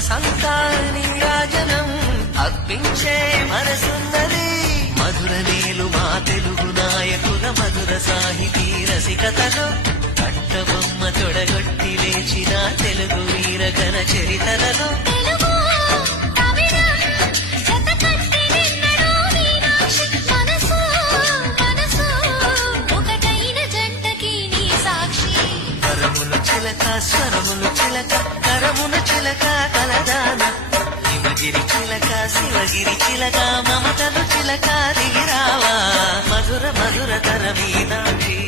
సంతాని రాజనం అర్పించే మనసున్నది మధుర నేలు మా తెలుగు నాయకుల మధుర సాహితీ రసికతలో కట్టబొమ్మ తొడగొట్టి లేచిన తెలుగు వీర ఘన చరితలలో చిలక స్వరములు చిలక కరమున చిలక కలదాన శివగిరి చిలక శివగిరి చిలక మమతలు చిలక దిగిరావా మధుర మధుర తర మీనాక్షి